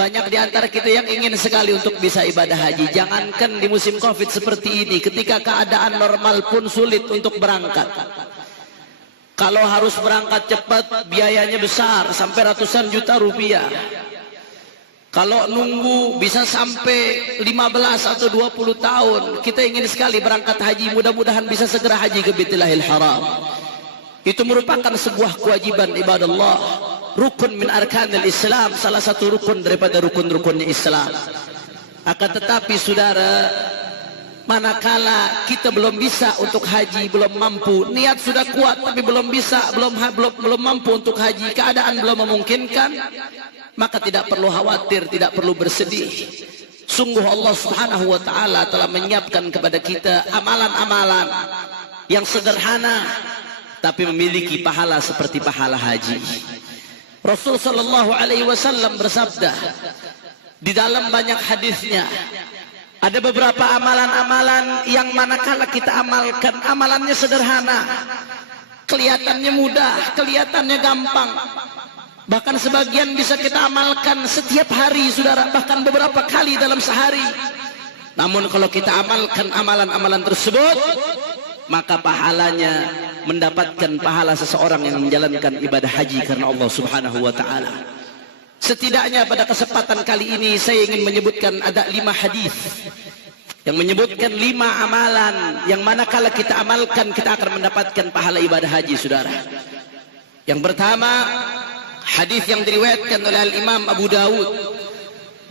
Banyak di antara kita yang ingin sekali untuk bisa ibadah haji. Jangankan di musim Covid seperti ini, ketika keadaan normal pun sulit untuk berangkat. Kalau harus berangkat cepat, biayanya besar, sampai ratusan juta rupiah. Kalau nunggu bisa sampai 15 atau 20 tahun. Kita ingin sekali berangkat haji, mudah-mudahan bisa segera haji ke Baitullahil Haram. Itu merupakan sebuah kewajiban ibadah Allah. Rukun min arkanil Islam, salah satu rukun daripada rukun-rukunnya Islam. Akan tetapi saudara, manakala kita belum bisa untuk haji, belum mampu, niat sudah kuat tapi belum bisa, belum mampu untuk haji, keadaan belum memungkinkan, maka tidak perlu khawatir, tidak perlu bersedih. Sungguh Allah Subhanahu wa taala telah menyiapkan kepada kita amalan-amalan yang sederhana tapi memiliki pahala seperti pahala haji. Rasul sallallahu alaihi wasallam bersabda di dalam banyak hadisnya, ada beberapa amalan-amalan yang manakala kita amalkan, amalannya sederhana, kelihatannya mudah, kelihatannya gampang, bahkan sebagian bisa kita amalkan setiap hari saudara, bahkan beberapa kali dalam sehari. Namun kalau kita amalkan amalan-amalan tersebut, maka pahalanya mendapatkan pahala seseorang yang menjalankan ibadah haji karena Allah Subhanahu wa taala. Setidaknya pada kesempatan kali ini saya ingin menyebutkan ada 5 hadis yang menyebutkan 5 amalan yang manakala kita amalkan kita akan mendapatkan pahala ibadah haji saudara. Yang pertama, hadis yang diriwayatkan oleh Imam Abu Dawud,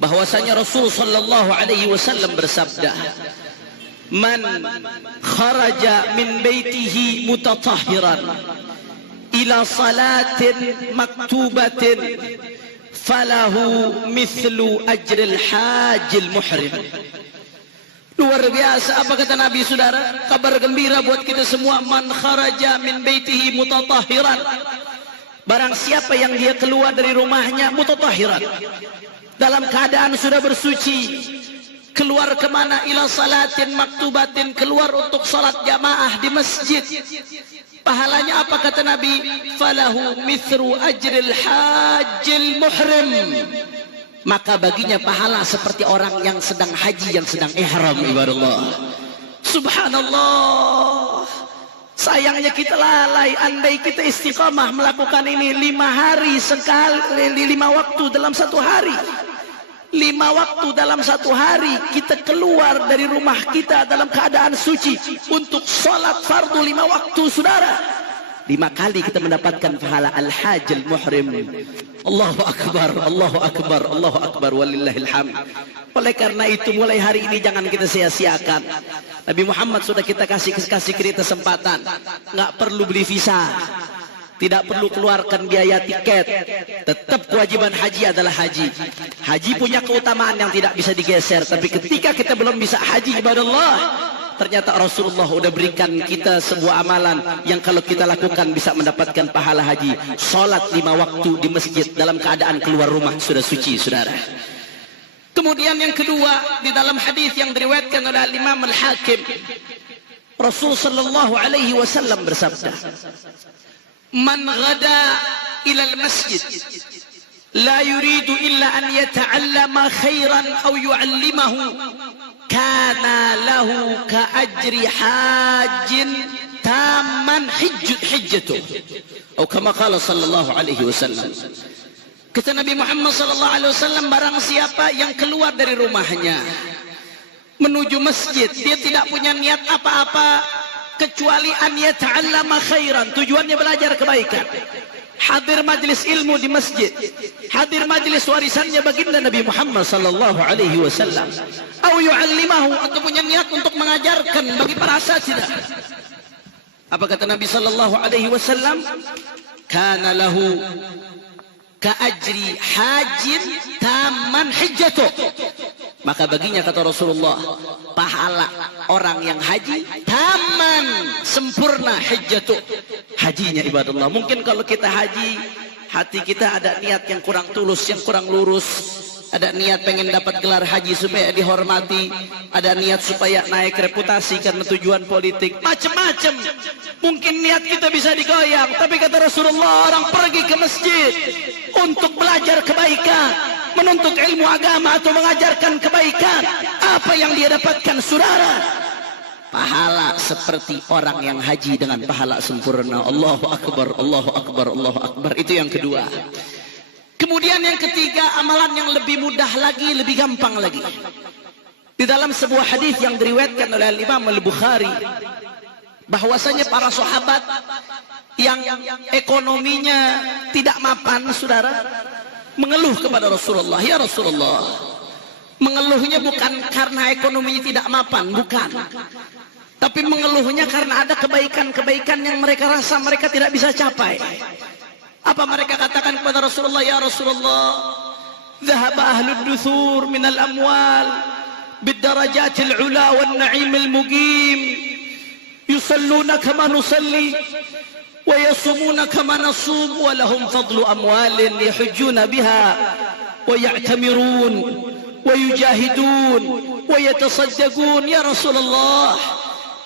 bahwasanya Rasul sallallahu alaihi wasallam bersabda, man kharaja min baitihi mutatahhiran ila salatin maktubatin falahu mithlu ajril hajil muhrim. Luar biasa apa kata Nabi saudara, kabar gembira buat kita semua. Man kharaja min baitihi mutatahhiran, barang siapa yang dia keluar dari rumahnya mutatahhiran, dalam keadaan sudah bersuci. Keluar kemana? Ila salatin maktubatin, keluar untuk salat jamaah di masjid. Pahalanya apa kata Nabi? Falahu mithru ajril hajil muhrim, maka baginya pahala seperti orang yang sedang haji, yang sedang ihram ibadallah. Subhanallah, sayangnya kita lalai. Andai kita istiqamah melakukan ini 5 hari sekali, 5 waktu dalam 1 hari, 5 waktu dalam 1 hari, kita keluar dari rumah kita dalam keadaan suci untuk sholat fardu 5 waktu saudara, 5 kali kita mendapatkan pahala al-hajjal muhrim. Allahu akbar, Allahu akbar, Allahu akbar, walillahil hamd. Oleh karena itu mulai hari ini jangan kita sia-siakan. Nabi Muhammad sudah kita kasih kita kesempatan, nggak perlu beli visa, tidak perlu keluarkan biaya tiket. Tetap kewajiban haji adalah haji. Haji punya keutamaan yang tidak bisa digeser. Tapi ketika kita belum bisa haji ibadah Allah, ternyata Rasulullah sudah berikan kita sebuah amalan yang kalau kita lakukan bisa mendapatkan pahala haji. Salat 5 waktu di masjid dalam keadaan keluar rumah sudah suci saudara. Kemudian yang kedua, di dalam hadis yang diriwayatkan oleh Imam Al-Hakim, Rasul sallallahu alaihi wasallam bersabda, man ghada ila al-masjid la yuridu illa an yata'allama khairan aw yu'allimahu kana lahu ka ajri hajjin tamman hijjatuh, atau kama qala sallallahu alaihi wasallam. Kata Nabi Muhammad sallallahu alaihi wasallam, barang siapa yang keluar dari rumahnya menuju masjid, dia tidak punya niat apa-apa kecuali an yata'allama khairan, tujuannya belajar kebaikan, hadir majlis ilmu di masjid, hadir majlis warisannya baginda Nabi Muhammad sallallahu alaihi wasallam, au yu'allimahu, atau punya niat untuk mengajarkan bagi para asatidzah. Apa kata Nabi sallallahu alaihi wasallam? Kana lahu ka ajri hajin taman hijjatuh, maka baginya kata Rasulullah pahala orang yang haji taman, sempurna, hijjatuh, hajinya ibadallah. Mungkin kalau kita haji, hati kita ada niat yang kurang tulus, yang kurang lurus, ada niat pengen dapat gelar haji supaya dihormati, ada niat supaya naik reputasi karena tujuan politik, macam-macam. Mungkin niat kita bisa digoyang, tapi kata Rasulullah, orang pergi ke masjid untuk belajar kebaikan, menuntut ilmu agama atau mengajarkan kebaikan, apa yang dia dapatkan saudara? Pahala seperti orang yang haji dengan pahala sempurna. Allahu Akbar, Allahu Akbar, Allahu Akbar. Itu yang kedua. Kemudian yang ketiga, amalan yang lebih mudah lagi, lebih gampang lagi. Di dalam sebuah hadis yang diriwayatkan oleh Imam Al-Bukhari, bahwasanya para sahabat yang ekonominya tidak mapan, saudara, mengeluh kepada Rasulullah, ya Rasulullah. Mengeluhnya bukan karena ekonominya tidak mapan, bukan. Tapi mengeluhnya karena ada kebaikan-kebaikan yang mereka rasa mereka tidak bisa capai. Apa mereka katakan kepada Rasulullah, ya Rasulullah, dhahaba ahlud duthur minal amwal bidarajatil ula wan na'imil muqim, yusalluna kama nusalli wa yasumuna kama nasum wa lahum fadlu amwalin yahujjuna biha wa ya'tamirun wa yujahidun wa yatasaddaqun. Ya Rasulullah,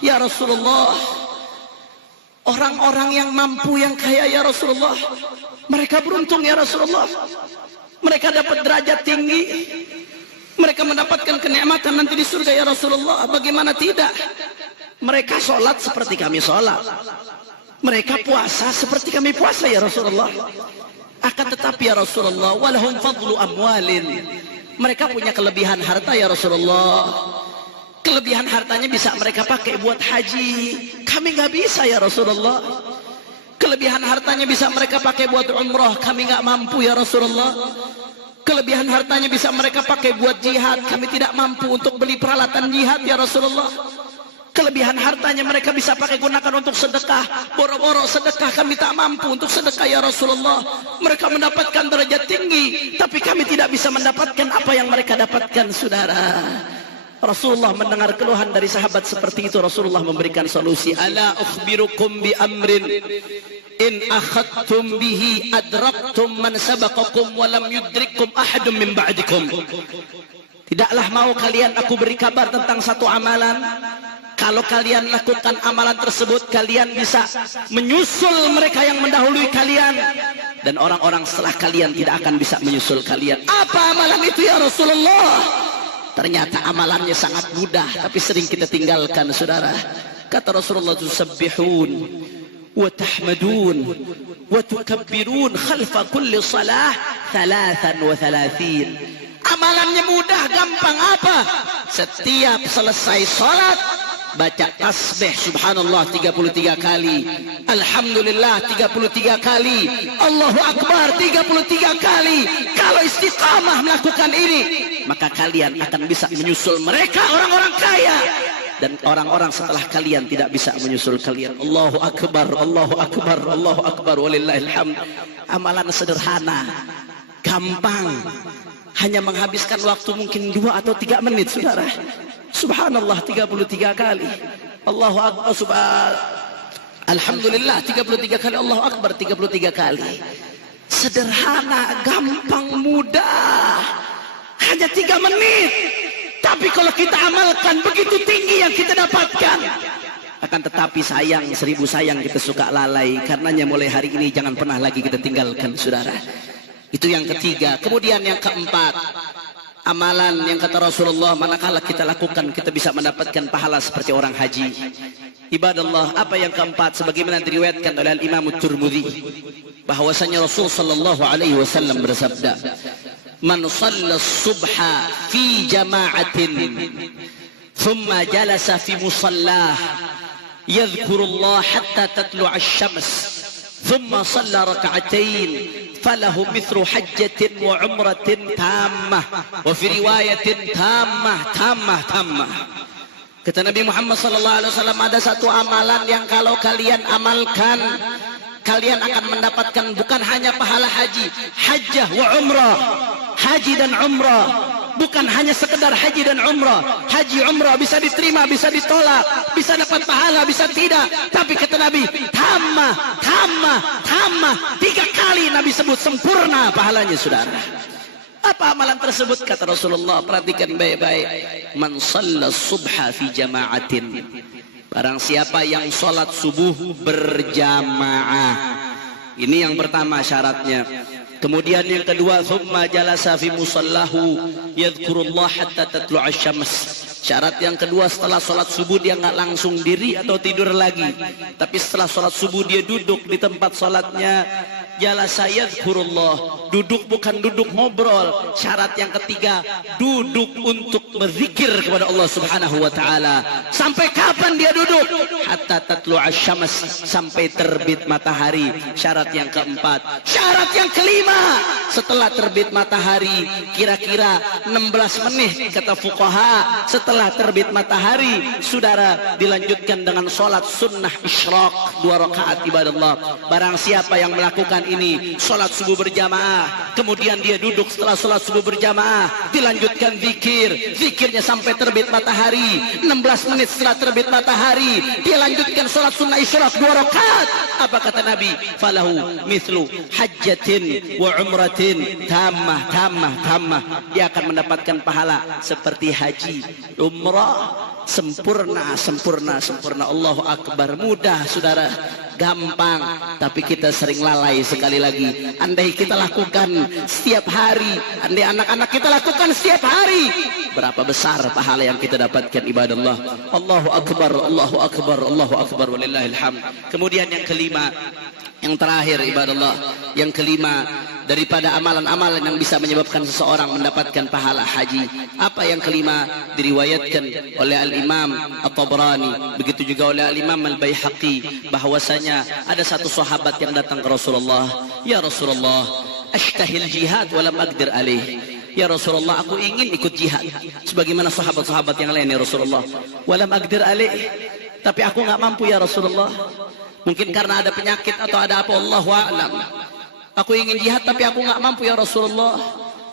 ya Rasulullah, orang-orang yang mampu, yang kaya ya Rasulullah, mereka beruntung ya Rasulullah. Mereka dapat derajat tinggi, mereka mendapatkan kenikmatan nanti di surga ya Rasulullah. Bagaimana tidak? Mereka sholat seperti kami sholat, mereka puasa seperti kami puasa ya Rasulullah. Akan tetapi ya Rasulullah, walahum fadlu amwalin, mereka punya kelebihan harta ya Rasulullah. Kelebihan hartanya bisa mereka pakai buat haji, kami nggak bisa ya Rasulullah. Kelebihan hartanya bisa mereka pakai buat umrah, kami nggak mampu ya Rasulullah. Kelebihan hartanya bisa mereka pakai buat jihad, kami tidak mampu untuk beli peralatan jihad ya Rasulullah. Kelebihan hartanya mereka bisa pakai gunakan untuk sedekah, boro-boro sedekah kami tak mampu untuk sedekah ya Rasulullah. Mereka mendapatkan derajat tinggi, tapi kami tidak bisa mendapatkan apa yang mereka dapatkan, saudara. Rasulullah mendengar keluhan dari sahabat seperti itu. Rasulullah memberikan solusi. Ala ukhbirukum bi amrin in akhadtum bihi adraktum man sabaqakum wa lam yudrikkum ahadun min ba'dikum. Tidaklah mau kalian aku beri kabar tentang satu amalan, kalau kalian lakukan amalan tersebut kalian bisa menyusul mereka yang mendahului kalian, dan orang-orang setelah kalian tidak akan bisa menyusul kalian. Apa amalan itu ya Rasulullah? Ternyata amalannya sangat mudah, tapi sering kita tinggalkan, saudara. Kata Rasulullah, tusabbihun wa tahmadun wa tukabbirun khalfa kulli salah 33. Amalannya mudah, gampang. Apa? Setiap selesai salat baca tasbih subhanallah 33 kali, alhamdulillah 33 kali, Allahu Akbar 33 kali. Kalau istiqamah melakukan ini, maka kalian akan bisa menyusul mereka orang-orang kaya, dan orang-orang setelah kalian tidak bisa menyusul kalian. Allahu Akbar, Allahu Akbar, Allahu Akbar, walillahil hamd. Amalan sederhana, gampang, hanya menghabiskan waktu mungkin 2 atau 3 menit, saudara. Subhanallah 33 kali, Allahu Akbar, alhamdulillah 33 kali, Allahu Akbar 33 kali. Sederhana, gampang, mudah, hanya 3 menit. Tapi kalau kita amalkan, begitu tinggi yang kita dapatkan. Akan tetapi sayang, 1000 sayang kita suka lalai. Karenanya mulai hari ini jangan pernah lagi kita tinggalkan, saudara. Itu yang ketiga. Kemudian yang keempat, amalan yang kata Rasulullah, manakala kita lakukan kita bisa mendapatkan pahala seperti orang haji. Ibadallah, apa yang keempat? Sebagaimana diriwayatkan oleh Imam Tirmidzi, bahwasanya Rasul sallallahu alaihi wasallam bersabda, man shalla subha fi jama'atin thumma jalasa fi musallah yadhkurullah hatta tatlu'a asy-syams thumma shalla rak'atain falahu mithlu hajjatin wa umratin tammah wa fi riwayatin tammah. Kata Nabi Muhammad sallallahu alaihi wasallam, ada satu amalan yang kalau kalian amalkan, kalian akan mendapatkan bukan hanya pahala haji, hajjah wa umrah, haji dan umrah. Bukan hanya sekedar haji dan umrah. Haji umrah bisa diterima, bisa ditolak, bisa dapat pahala, bisa tidak. Tapi kata Nabi, tamah 3 kali Nabi sebut sempurna pahalanya, saudara. Apa amalan tersebut? Kata Rasulullah, perhatikan baik-baik. Man shalla subha fi jama'atin, barang siapa yang sholat subuh berjamaah. Ini yang pertama syaratnya. Kemudian yang kedua, thumma jalasa fi musallahu yadhkurullah hatta tatlu'a syams. Syarat yang kedua, setelah sholat subuh dia nggak langsung diri atau tidur lagi, tapi setelah sholat subuh dia duduk di tempat sholatnya. Jalasa yadhkurullah, duduk bukan duduk ngobrol. Syarat yang ketiga, duduk untuk berzikir kepada Allah Subhanahu wa taala. Sampai kapan dia duduk? Hatta tatlu'a syams, sampai terbit matahari. Syarat yang keempat. Syarat yang kelima, setelah terbit matahari kira-kira 16 menit kata fuqaha, setelah terbit matahari saudara dilanjutkan dengan sholat sunnah isyraq 2 rakaat ibadallah. Barang siapa yang melakukan ini, sholat subuh berjamaah, kemudian dia duduk setelah sholat subuh berjamaah, dilanjutkan zikirnya sampai terbit matahari. 16 menit setelah terbit matahari dia lanjutkan sholat sunnah isyraq 2 rakaat. Apa kata Nabi? Falahu mithlu hajjatin wa umratin tammah. Dia akan mendapatkan pahala seperti haji, umrah sempurna. Allahu akbar. Mudah saudara, gampang, tapi kita sering lalai. Sekali lagi, andai kita lakukan setiap hari, andai anak-anak kita lakukan setiap hari, berapa besar pahala yang kita dapatkan ibadallah. Allahu akbar, Allahu akbar, Allahu akbar, walillahil hamd. Kemudian yang kelima, yang terakhir ibadallah, yang kelima daripada amalan-amalan yang bisa menyebabkan seseorang mendapatkan pahala haji. Apa yang kelima? Diriwayatkan oleh Al-Imam At-Tabrani, begitu juga oleh Al-Imam Al-Baihaqi, bahwasanya ada satu sahabat yang datang ke Rasulullah. Ya Rasulullah, ashtahil jihad walam aqdir alaih. Ya Rasulullah, aku ingin ikut jihad sebagaimana sahabat-sahabat yang lain ya Rasulullah. Walam aqdir alaih, tapi aku nggak mampu ya Rasulullah. Mungkin karena ada penyakit atau ada apa, Allahu a'lam. Aku ingin jihad tapi aku nggak mampu ya Rasulullah.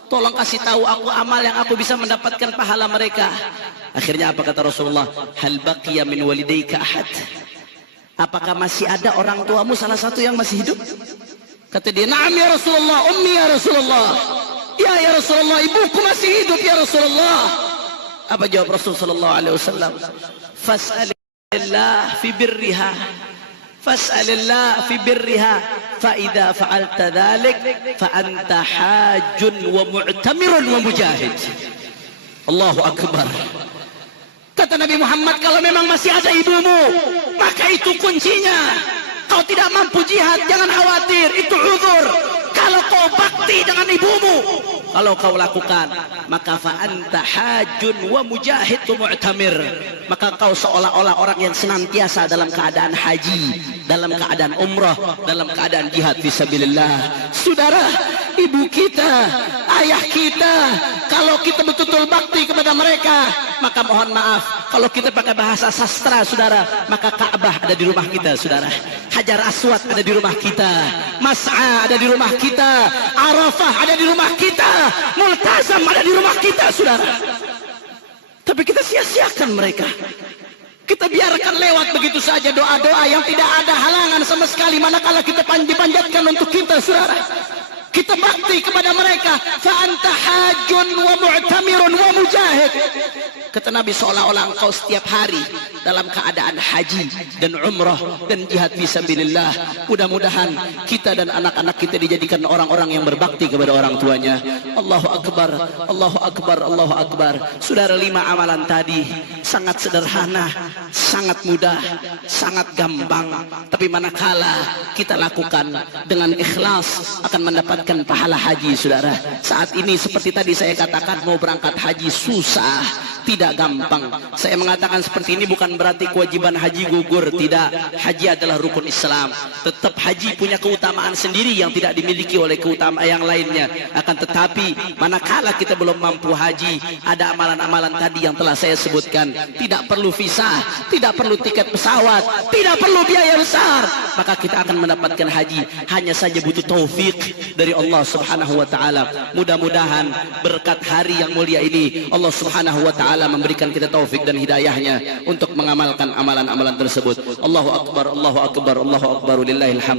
Tolong kasih tahu aku amal yang aku bisa mendapatkan pahala mereka. Akhirnya apa kata Rasulullah? Hal baqiya min walidayka ahad? Apakah masih ada orang tuamu salah satu yang masih hidup? Kata dia, "Na'am ya Rasulullah, ummi ya Rasulullah." Ya Rasulullah, ibuku masih hidup ya Rasulullah. Apa jawab Rasul sallallahu alaihi wasallam? Fas'alillah fi birriha. Fas'alillah fi birriha fa idza fa'alta dzalik fa anta hajjun wa mu'tamirun wa mujahid. Allahu akbar. Kata Nabi Muhammad, kalau memang masih ada ibumu, maka itu kuncinya. Kau tidak mampu jihad, jangan khawatir, itu uzur. Kalau kau bakti dengan ibumu, kalau kau lakukan, maka fa anta hajjun wa mujahid wa mu'tamir. Maka kau seolah-olah orang yang senantiasa dalam keadaan haji, dalam keadaan umrah, dalam keadaan jihad fisabilillah. Saudara, ibu kita, ayah kita, kalau kita betul-betul bakti kepada mereka, maka mohon maaf, kalau kita pakai bahasa sastra saudara, maka Ka'bah ada di rumah kita saudara, Hajar Aswad ada di rumah kita, Mas'a ada di rumah kita, Arafah ada di rumah kita, Multazam ada di rumah kita saudara. Tapi kita sia-siakan mereka, kita biarkan lewat begitu saja doa-doa yang tidak ada halangan sama sekali, manakala kita dipanjatkan untuk kita saudara. Kita bakti kepada mereka, fa anta hajjun wa mu'tamirun wa mujahid. Kata Nabi, seolah-olah engkau setiap hari dalam keadaan haji dan umrah dan jihad fisabilillah. Mudah-mudahan kita dan anak-anak kita dijadikan orang-orang yang berbakti kepada orang tuanya. Allahu akbar, Allahu akbar, Allahu akbar. Saudara, 5 amalan tadi sangat sederhana, sangat mudah, sangat gampang, tapi manakala kita lakukan dengan ikhlas akan mendapatkan pahala haji saudara. Saat ini seperti tadi saya katakan, mau berangkat haji susah, tidak gampang. Saya mengatakan seperti ini bukan berarti kewajiban haji gugur, tidak. Haji adalah rukun Islam. Tetap haji punya keutamaan sendiri yang tidak dimiliki oleh keutamaan yang lainnya. Akan tetapi manakala kita belum mampu haji, ada amalan-amalan tadi yang telah saya sebutkan. Tidak perlu visa, tidak perlu tiket pesawat, tidak perlu biaya besar, maka kita akan mendapatkan haji. Hanya saja butuh taufik dari Allah Subhanahu wa taala. Mudah-mudahan berkat hari yang mulia ini Allah Subhanahu wa taala memberikan kita taufik dan hidayahnya untuk mengamalkan amalan-amalan tersebut. Allahu akbar, Allahu akbar, Allahu akbar, lillahil hamd.